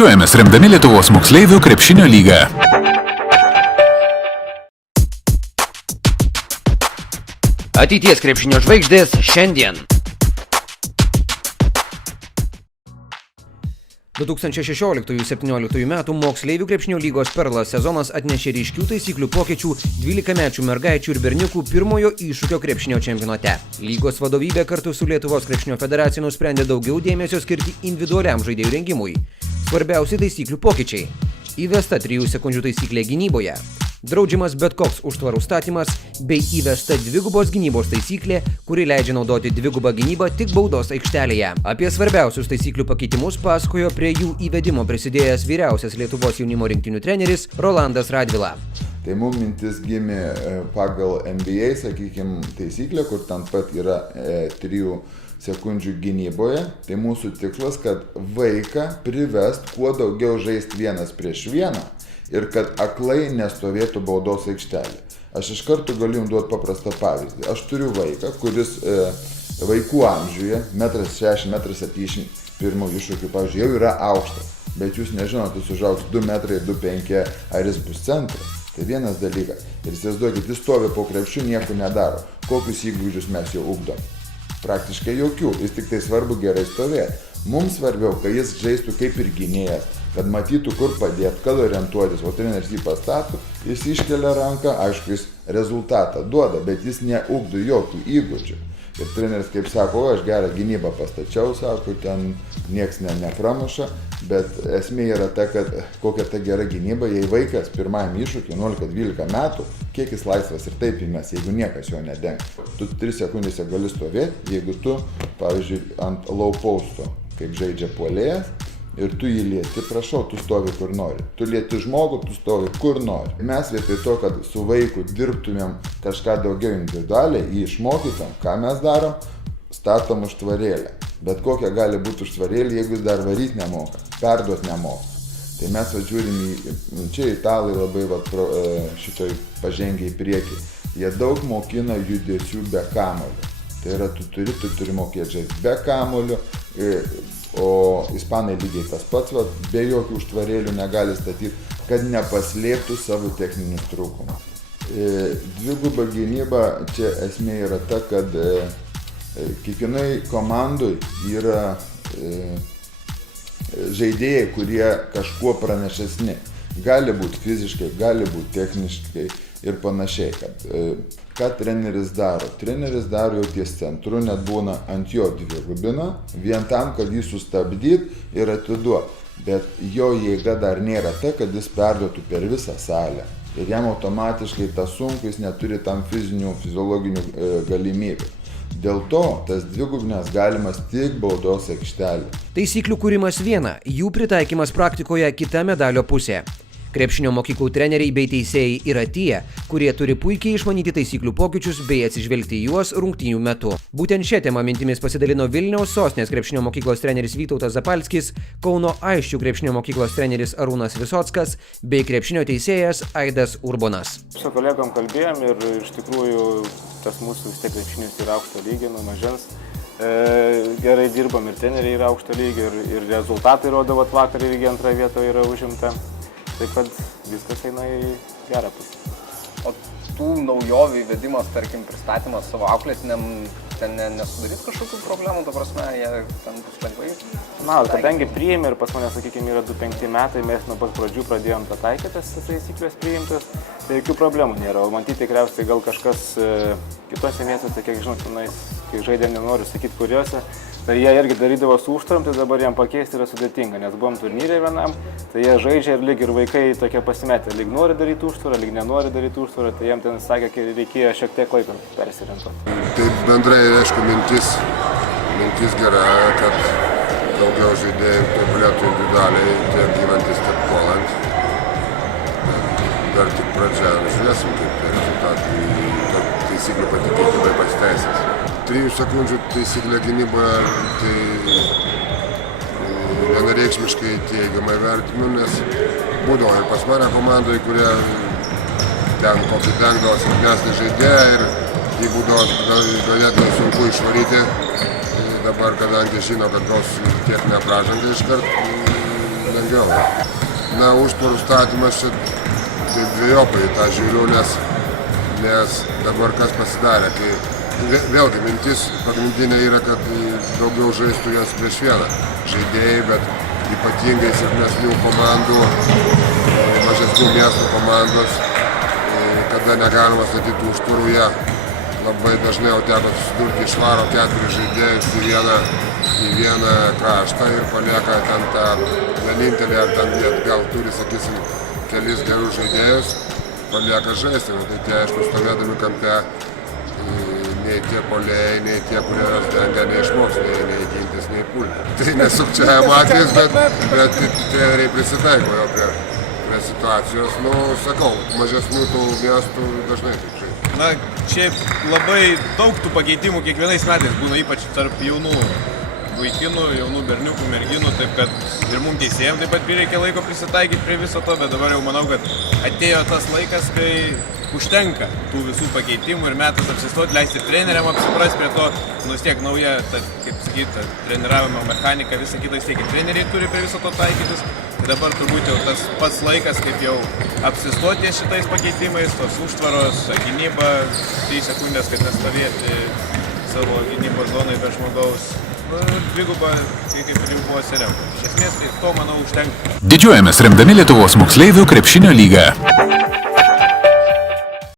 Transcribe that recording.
Didžiuojamės remdami Lietuvos moksleivių krepšinio lygą. Ateities krepšinio žvaigždės šiandien. 2016-17 metų moksleivių krepšinio lygos Perlas sezonas atnešė ryškių taisyklių pokyčių 12-mečių mergaičių ir berniukų pirmojo iššūkio krepšinio čempionate. Lygos vadovybė kartu su Lietuvos krepšinio federacija nusprendė daugiau dėmesio skirti individualiam žaidėjų rengimui. Svarbiausi taisyklių pokyčiai. Įvesta 3 sekundžių taisyklė gynyboje. Draudžiamas bet koks užtvarų statymas bei įvesta dvigubos gynybos taisyklė, kuri leidžia naudoti dvigubą gynybą tik baudos aikštelėje. Apie svarbiausius taisyklių pakeitimus pasakojo prie jų įvedimo prisidėjęs vyriausias Lietuvos jaunimo rinktinių treneris Rolandas Radvila. Tai mums mintis gimė pagal NBA, sakykime, taisyklę, kur ten pat yra 3 sekundžių gynyboje. Tai mūsų tikslas, kad vaiką privest kuo daugiau žaisti vienas prieš vieną ir kad aklai nestovėtų baudos aikštelė. Aš iš karto galiu jums duoti paprastą pavyzdį. Aš turiu vaiką, kuris vaikų amžiuje, 1,60 m, 1,70 m, pirmo iššūkių, pavyzdžiui, jau yra aukštas. Bet jūs nežinote, jis užaugs 2 m, 2,5 m, ar jis bus centras. Tai vienas dalykas. Ir įsivaizduokit, jis stovi po krepšiu, nieko nedaro. Kokius įgūdžius mes jau ugdom? Praktiškai jokių. Jis tik tai svarbu gerai stovėti. Mums svarbiau, kad jis žaistų kaip ir gynėjas, kad matytų, kur padėti, kad orientuotis. O treneris jį pastato, jis iškelia ranką, aišku, jis rezultatą duoda, bet jis neugdo jokių įgūdžių. Ir treneris, kaip sako, aš gerą gynybą pastačiau, sako, ten nieks nepramuša, bet esmė yra ta, kad kokia ta gera gynyba, jei vaikas pirmajam iššūkiui 11-12 metų, kiek jis laisvas ir taip įmes, jeigu niekas jo nedengia. Tu 3 sekundėse gali stovėti, jeigu tu, pavyzdžiui, ant low posto, kaip žaidžia puolėjas, ir tu jį lieti, prašau, tu stovi kur nori. Tu lieti žmogų, tu stovi kur nori. Mes vietoj to, kad su vaiku dirbtumėm kažką daugiau individualiai, jį išmokytam, ką mes darom, statom užtvarėlę. Bet kokia gali būti užtvarėlė, jeigu jis dar varyti nemoka, perduot nemoka. Tai mes žiūrim į, čia italai labai šitoj pažengia į priekį. Jie daug mokina judesių be kamuolio. Tai yra, tu turi mokėti žaisti be kamuolio, o ispanai lygiai tas pats, be jokių užtvarėlių negali statyti, kad nepaslėptų savo techninius trūkumus. Dviguba gynyba, čia esmė yra ta, kad kiekvienai komandai yra žaidėjai, kurie kažkuo pranašesni. Gali būti fiziškai, gali būti techniškai ir panašiai. Ką treneris daro? Treneris daro jau ties centru, net būna ant jo dvigubina, vien tam, kad jį sustabdyt ir atiduot. Bet jo jėga dar nėra ta, kad jis perduotų per visą salę. Ir jam automatiškai tas sunku, jis neturi tam fiziologinių galimybių. Dėl to tas dvigubinės galimas tik baudos aikštelė. Taisyklių kūrimas viena, jų pritaikymas praktikoje kita medalio pusė. Krepšinio mokyklų treneriai bei teisėjai yra tie, kurie turi puikiai išmanyti taisyklių pokyčius bei atsižvelgti į juos rungtynių metu. Būtent šią temą mintimis pasidalino Vilniaus sostinės krepšinio mokyklos treneris Vytautas Zapalskis, Kauno Aisčių krepšinio mokyklos treneris Arūnas Visockas bei krepšinio teisėjas Aidas Urbonas. Su kolegom kalbėjom ir iš tikrųjų tas mūsų vis tiek krepšinis yra aukšto lygio nuo mažens. Gerai dirbam ir treneriai yra aukšto lygio ir rezultatai rodo, vakar irgi antrą vietą yra užimta. Taip kad viskas eina į gerą pusę. O tų naujovių įvedimas, tarkim, pristatymas savo auklėtiniam, ten nesudarys kažkokių problemų, ta prasme, jie ten bus lengvai? Na, kadangi priėmė ir pas mane, sakykime, yra 2-5 metai, mes nuo pat pradžių pradėjom tą taikytas taisyklės priimtas, tai jokių problemų nėra. O matyti tikriausiai gal kažkas kitose miestuose, kiek žinot, kai žaidėm, nenoriu sakyti kuriuose, tai jie irgi darydavo su užtvarom, tai dabar jam pakeisti yra sudėtinga, nes buvom turnyrė vienam, tai jie žaidžia ir lyg ir vaikai tokie pasimetę, lyg nori daryti užtvarą, lyg nenori daryti užtvarą, tai jiem ten sakė, kad reikėjo šiek tiek laiko persiorientuoti. Tai bendrai, aišku, mintis gera, kad daugiau žaidėjų tobulėtų individualiai, tiek ginantis, tiek puolant. Dar tik pradžia, žiūrėsim, kaip rezultatai, taisyklių patikėtimai pasiteisės. 3 sekundžių taisyklė gynyboje, tai vienareikšmiškai teigiamai vertinu, nes būdavo ir pas mane komandai, kurie ten kokį dengdavo silpnesnį žaidėją ir jį būdavo ganėtinai sunku išvaryti. Dabar, kadangi žino, kad gaus tiek nepražangą iškart sudėtingiau. Na, užtvarų statymas čia taip dviejopai tą žiūriu, nes dabar kas pasidarė, kai vėlgi mintis pagrindinė yra, kad daugiau žaistų jas prieš vieną žaidėjai, bet ypatingai silpnesnių komandų, mažesnių miestų komandos, kada negalima statyti užtvarų, jie labai dažnai jau teko susidurti, išvaro 4 žaidėjus į vieną kraštą ir palieka ten tą vienintelį, ar ten jie gal turi, sakysim, kelis gerus žaidėjus, palieka žaisti. Tai tie, aišku, stovėdami kampe, nei tie puolėjai, nei tie, kurie dengia, neišmoks nei gintis, nei pulti. Tai nesukčiavimo atvejis, bet treneriai prisitaiko jau prie situacijos. Nu, sakau, mažesnių tų miestų dažnai taip žaidžia. Na, šiaip labai daug tų pakeitimų kiekvienais metais būna, ypač tarp jaunų vaikinų, jaunų berniukų, merginų, taip kad ir mums teisėjams taip pat prireikia laiko prisitaikyti prie viso to, bet dabar jau manau, kad atėjo tas laikas, kai užtenka tų visų pakeitimų ir metas apsistoti, leisti treneriam apsiprasti prie to, nu vis tiek nauja, kaip sakyti, treniravimo mechanika, visą kitą vis tiek treneriai turi prie viso to taikytis. Dabar turbūt jau tas pats laikas, kaip jau apsistoti šitais pakeitimais, tos užtvaros, gynyba, 3 sekundės, kad nestovėti savo gynybos zonai be žmogaus. Dviguba, kaip ir jau buvo seniau. Iš esmės, tai to, manau, užtenka. Didžiuojamės remdami Lietuvos moksleivių krepšinio lygą.